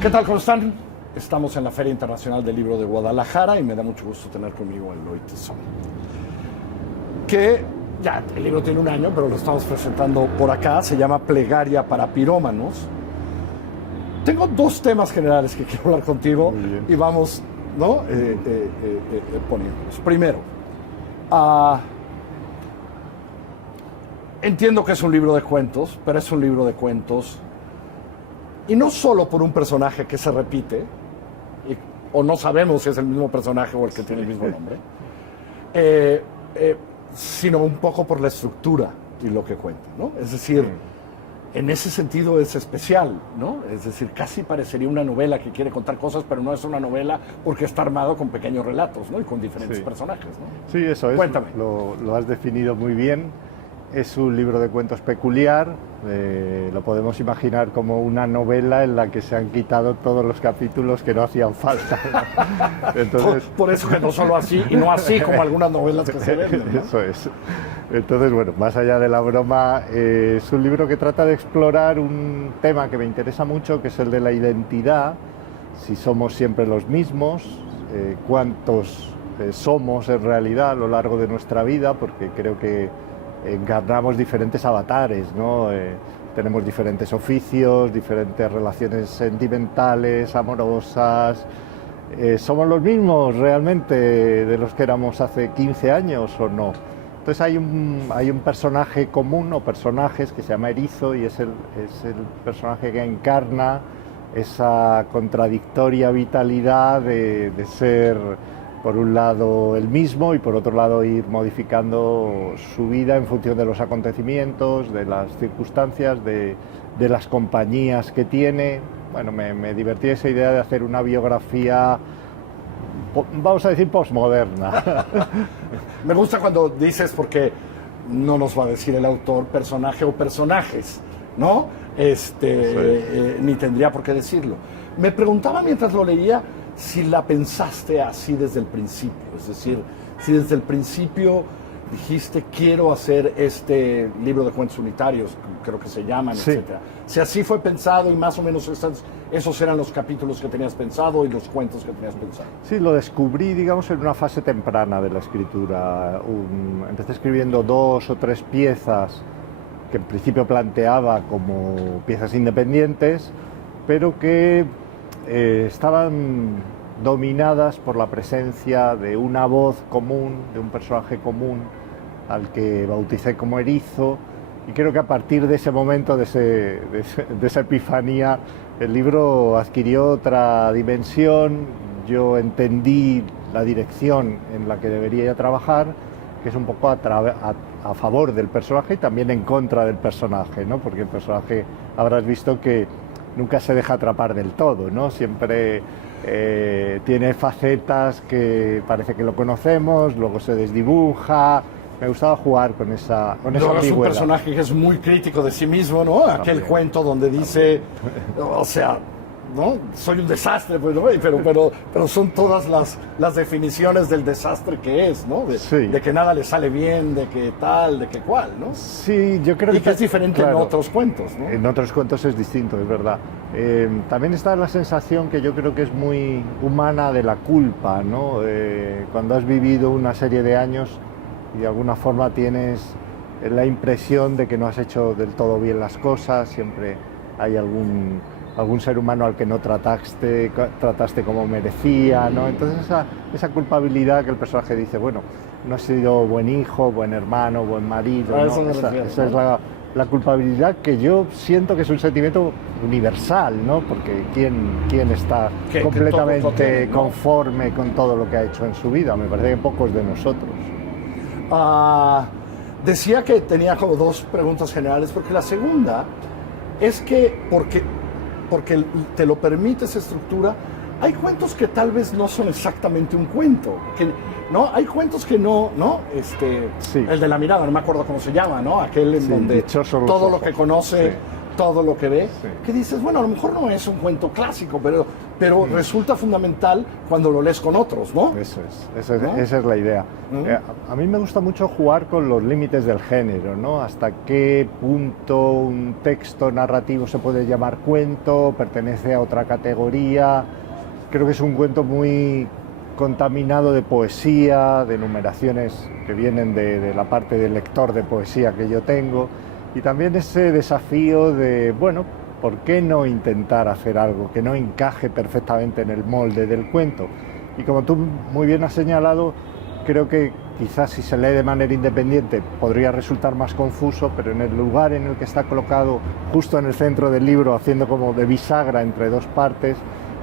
¿Qué tal? ¿Cómo están? Estamos en la Feria Internacional del Libro de Guadalajara y me da mucho gusto tener conmigo a Eloy Tizón. Que ya el libro tiene un año, pero lo estamos presentando por acá. Se llama Plegaria para Pirómanos. Tengo dos temas generales que quiero hablar contigo y vamos, ¿no? Poniéndolos. Primero, entiendo que es un libro de cuentos, pero es un libro de cuentos y no solo por un personaje que se repite, o no sabemos si es el mismo personaje o el que tiene el mismo nombre, sino un poco por la estructura y lo que cuenta, ¿no? Es decir, en ese sentido es especial, ¿no? Es decir, casi parecería una novela que quiere contar cosas, pero no es una novela porque está armado con pequeños relatos, ¿no? Y con diferentes personajes, ¿no? Sí, eso es. Cuéntame. Lo has definido muy bien. Es un libro de cuentos peculiar, lo podemos imaginar como una novela en la que se han quitado todos los capítulos que no hacían falta, ¿no? Entonces... por eso que no solo así y no así como algunas novelas que se venden, ¿no? Eso es. Entonces, bueno, más allá de la broma, es un libro que trata de explorar un tema que me interesa mucho, que es el de la identidad, si somos siempre los mismos, cuántos somos en realidad a lo largo de nuestra vida, porque creo que encarnamos diferentes avatares, ¿no? Tenemos diferentes oficios, diferentes relaciones sentimentales, amorosas. ¿Somos los mismos realmente de los que éramos hace 15 años o no? Entonces hay un personaje común o personajes que se llama Erizo y es el personaje que encarna esa contradictoria vitalidad de ser, por un lado, el mismo y por otro lado ir modificando su vida en función de los acontecimientos, de las circunstancias, de las compañías que tiene. Bueno, me divertí esa idea de hacer una biografía, vamos a decir, postmoderna. Me gusta cuando dices, porque no nos va a decir el autor personaje o personajes, ¿no? Ni tendría por qué decirlo. Me preguntaba mientras lo leía si la pensaste así desde el principio, es decir, si desde el principio dijiste quiero hacer este libro de cuentos unitarios, creo que se llaman, sí, etcétera. Si así fue pensado y más o menos esos eran los capítulos que tenías pensado y los cuentos que tenías pensado. Sí, lo descubrí, digamos, en una fase temprana de la escritura. Empecé escribiendo 2 o 3 piezas que en principio planteaba como piezas independientes, pero que estaban dominadas por la presencia de una voz común, de un personaje común, al que bauticé como Erizo, y creo que a partir de ese momento, de esa epifanía, el libro adquirió otra dimensión. Yo entendí la dirección en la que debería trabajar, que es un poco a favor del personaje y también en contra del personaje, ¿no? Porque el personaje, habrás visto que nunca se deja atrapar del todo, ¿no? Siempre tiene facetas que parece que lo conocemos, luego se desdibuja. Me gustaba jugar con esa ambigüedad. Es un personaje que es muy crítico de sí mismo, ¿no? Aquel cuento donde dice, o sea, ¿no? Soy un desastre, pues, ¿no? pero son todas las definiciones del desastre que es, ¿no? De que nada le sale bien, de que tal, de que cual, ¿no? Sí, yo creo que es diferente, claro, en otros cuentos, ¿no? En otros cuentos es distinto, es verdad. También está la sensación que yo creo que es muy humana de la culpa, ¿no? Cuando has vivido una serie de años y de alguna forma tienes la impresión de que no has hecho del todo bien las cosas, siempre hay algún ser humano al que no trataste como merecía, ¿no? Entonces esa culpabilidad que el personaje dice, bueno, no he sido buen hijo, buen hermano, buen marido, ¿no? Esa es la culpabilidad que yo siento que es un sentimiento universal, ¿no? Porque ¿quién está completamente conforme con todo lo que ha hecho en su vida? Me parece que pocos de nosotros. Decía que tenía como 2 preguntas generales, porque la segunda es que, porque te lo permite esa estructura, hay cuentos que tal vez no son exactamente un cuento, ¿no? Hay cuentos que no, sí. El de la mirada, no me acuerdo cómo se llama, ¿no? Aquel en donde todo lo que conoce, todo lo que ve, que dices, bueno, a lo mejor no es un cuento clásico, pero resulta fundamental cuando lo lees con otros, ¿no? Eso es, ¿No? esa es la idea. A mí me gusta mucho jugar con los límites del género, ¿no? Hasta qué punto un texto narrativo se puede llamar cuento, pertenece a otra categoría. Creo que es un cuento muy contaminado de poesía, de numeraciones que vienen de la parte del lector de poesía que yo tengo, y también ese desafío de, bueno, ¿por qué no intentar hacer algo que no encaje perfectamente en el molde del cuento? Y como tú muy bien has señalado, creo que quizás si se lee de manera independiente podría resultar más confuso, pero en el lugar en el que está colocado, justo en el centro del libro, haciendo como de bisagra entre dos partes,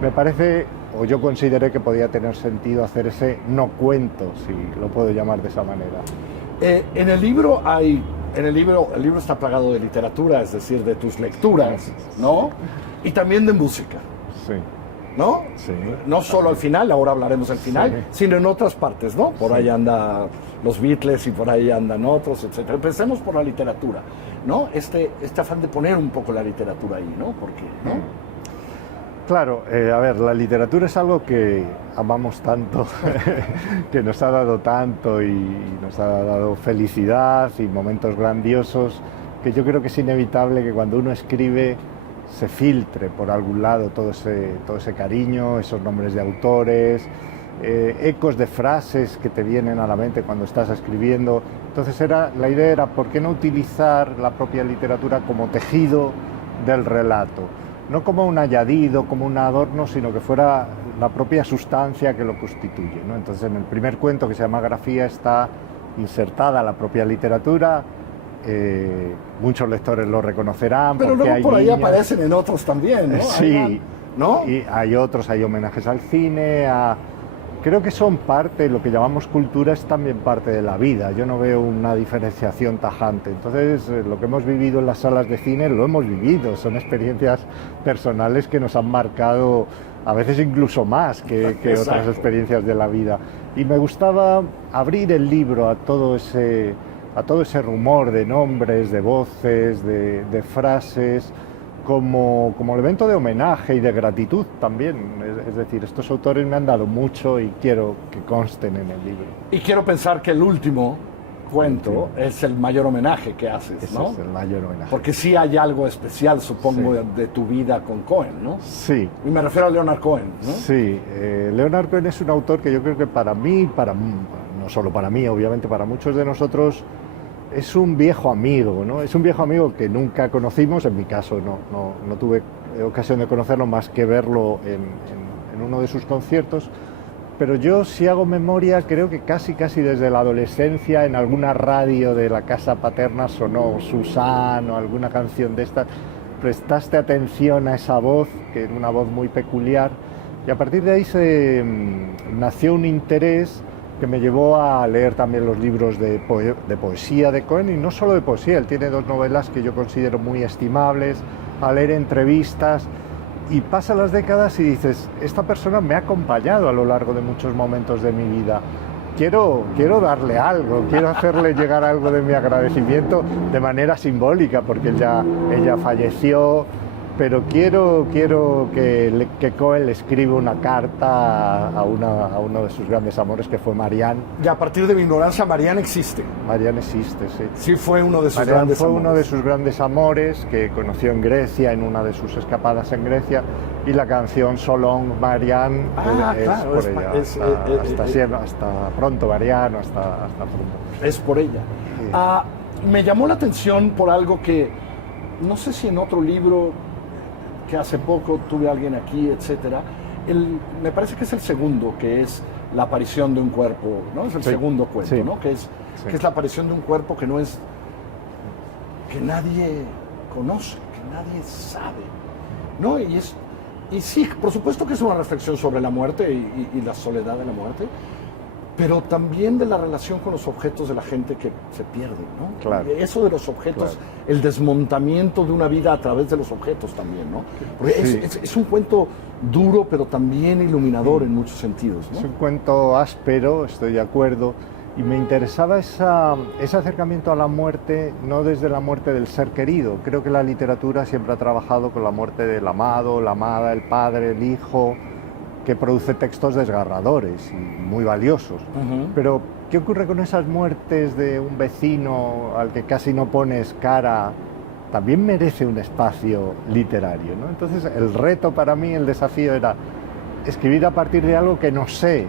me parece, o yo consideré que podía tener sentido hacer ese no cuento, si lo puedo llamar de esa manera. En el libro el libro está plagado de literatura, es decir, de tus lecturas, ¿no? Y también de música, Sí, ¿no? sí. No solo al final, ahora hablaremos del final, Sí. sino en otras partes, ¿no? Por Sí. ahí anda los Beatles y por ahí andan otros, etc. Empecemos por la literatura, ¿no? Este afán de poner un poco la literatura ahí, ¿no? Porque, ¿no? Claro, a ver, la literatura es algo que amamos tanto, que nos ha dado tanto y nos ha dado felicidad y momentos grandiosos, que yo creo que es inevitable que cuando uno escribe se filtre por algún lado todo ese cariño, esos nombres de autores, ecos de frases que te vienen a la mente cuando estás escribiendo. Entonces la idea era, ¿por qué no utilizar la propia literatura como tejido del relato? No como un añadido, como un adorno, sino que fuera la propia sustancia que lo constituye, ¿no? Entonces, en el primer cuento, que se llama Grafía, está insertada la propia literatura. Muchos lectores lo reconocerán. Pero porque luego hay por ahí guiños. aparecen en otros también, ¿no? Sí, ¿no? y hay otros, hay homenajes al cine, creo que son parte, lo que llamamos cultura es también parte de la vida. Yo no veo una diferenciación tajante. Entonces, lo que hemos vivido en las salas de cine lo hemos vivido. Son experiencias personales que nos han marcado, a veces incluso más que otras experiencias de la vida. Y me gustaba abrir el libro a todo ese rumor de nombres, de voces, de frases, como elemento de homenaje y de gratitud también. Es decir, estos autores me han dado mucho y quiero que consten en el libro. Y quiero pensar que el último cuento es el mayor homenaje que haces, Ese ¿no? es el mayor homenaje. Porque sí hay algo especial, supongo, Sí. de tu vida con Cohen, ¿no? Sí, Y me refiero a Leonard Cohen, ¿no? sí. Leonard Cohen es un autor que yo creo que para mí, no solo para mí, obviamente para muchos de nosotros, es un viejo amigo, ¿no? Es un viejo amigo que nunca conocimos, en mi caso no tuve ocasión de conocerlo más que verlo en uno de sus conciertos, pero yo, si hago memoria, creo que casi desde la adolescencia en alguna radio de la casa paterna sonó Susan o alguna canción de estas. Prestaste atención a esa voz, que era una voz muy peculiar, y a partir de ahí nació un interés que me llevó a leer también los libros de poesía de Cohen, y no solo de poesía, él tiene 2 novelas que yo considero muy estimables, a leer entrevistas, y pasan las décadas y dices, esta persona me ha acompañado a lo largo de muchos momentos de mi vida, quiero darle algo, quiero hacerle llegar algo de mi agradecimiento de manera simbólica, porque ella falleció, pero quiero que Cohen le escriba una carta a uno de sus grandes amores, que fue Marianne. Y a partir de mi ignorancia, Marianne existe. Marianne existe, sí. Sí fue uno de sus Marianne grandes fue amores. uno de sus grandes amores, que conoció en Grecia, en una de sus escapadas en Grecia, y la canción So Long Marianne es claro, por es ella. Hasta pronto, Marianne, hasta pronto. Es por ella. Sí. Me llamó la atención por algo que, no sé si en otro libro que hace poco tuve a alguien aquí, etcétera, me parece que es el segundo, que es la aparición de un cuerpo, ¿no? Es el segundo cuento, sí. ¿no? Que es la aparición de un cuerpo que que nadie conoce, que nadie sabe, ¿no? Y sí, por supuesto que es una reflexión sobre la muerte y la soledad de la muerte, pero también de la relación con los objetos de la gente que se pierden, ¿no? Claro. Eso de los objetos, Claro. el desmontamiento de una vida a través de los objetos también, ¿no? Porque Sí. es un cuento duro, pero también iluminador en muchos sentidos, ¿no? Es un cuento áspero, estoy de acuerdo, Y me interesaba ese acercamiento a la muerte, no desde la muerte del ser querido. Creo que la literatura siempre ha trabajado con la muerte del amado, la amada, el padre, el hijo, que produce textos desgarradores y muy valiosos. Pero, ¿qué ocurre con esas muertes de un vecino al que casi no pones cara? También merece un espacio literario, ¿no? Entonces, el reto para mí, el desafío era escribir a partir de algo que no sé,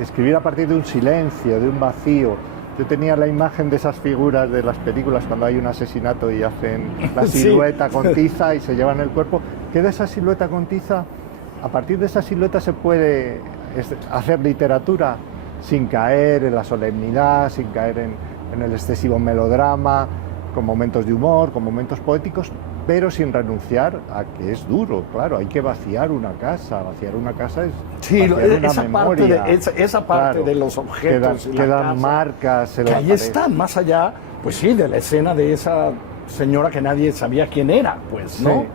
escribir a partir de un silencio, de un vacío. Yo tenía la imagen de esas figuras de las películas cuando hay un asesinato y hacen la silueta con tiza y se llevan el cuerpo, que de esa silueta con tiza, a partir de esa silueta se puede hacer literatura sin caer en la solemnidad, sin caer en el excesivo melodrama, con momentos de humor, con momentos poéticos, pero sin renunciar a que es duro, claro, hay que vaciar una casa es vaciar una memoria. Esa parte de los objetos, quedan marcas en que la ahí pared. están, más allá, pues sí, de la escena de esa señora que nadie sabía quién era, pues, ¿no? Sí.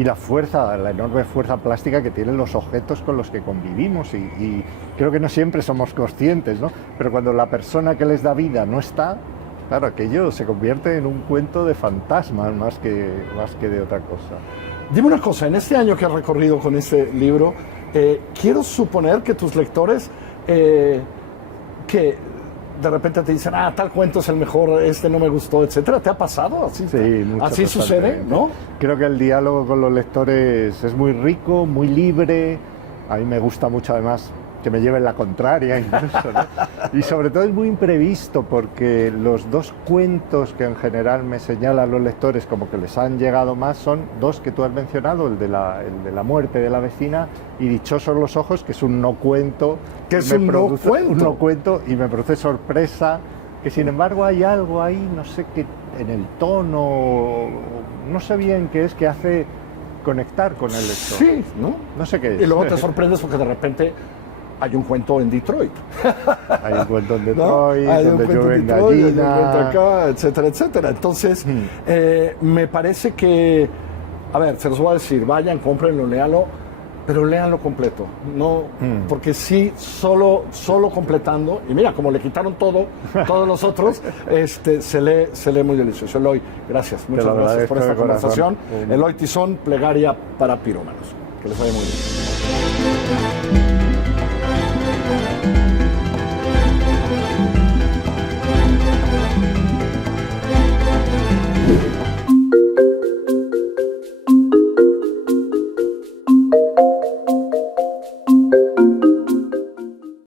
Y la fuerza, la enorme fuerza plástica que tienen los objetos con los que convivimos y creo que no siempre somos conscientes, ¿no? Pero cuando la persona que les da vida no está, claro, aquello se convierte en un cuento de fantasmas más que de otra cosa. Dime una cosa, en este año que has recorrido con este libro, quiero suponer que tus lectores, que de repente te dicen, tal cuento es el mejor, este no me gustó, etcétera, ¿te ha pasado? Así, sí, así sucede, ¿no? Creo que el diálogo con los lectores es muy rico, muy libre, a mí me gusta mucho además que me lleven la contraria incluso, ¿no? Y sobre todo es muy imprevisto porque los dos cuentos que en general me señalan los lectores como que les han llegado más son dos que tú has mencionado, el de la muerte de la vecina y Dichosos los ojos, que es un no cuento. Que es un no cuento y me produce sorpresa, que sin embargo hay algo ahí, no sé qué, en el tono, no sé bien qué es, que hace conectar con el lector. Sí, ¿no? No sé qué es. Y luego te sorprendes porque de repente hay un cuento en Detroit. Hay un cuento en Detroit, ¿no? donde llueven gallinas. Hay un cuento acá, etcétera, etcétera. Entonces, me parece que, a ver, se los voy a decir, vayan, cómprenlo, léanlo, pero léanlo completo. No, porque sí, solo completando, y mira, como le quitaron todos los otros, se lee muy delicioso. Eloy, gracias, muchas gracias por esta conversación. Eloy Tizón, Plegaria para Pirómanos. Que les vaya muy bien.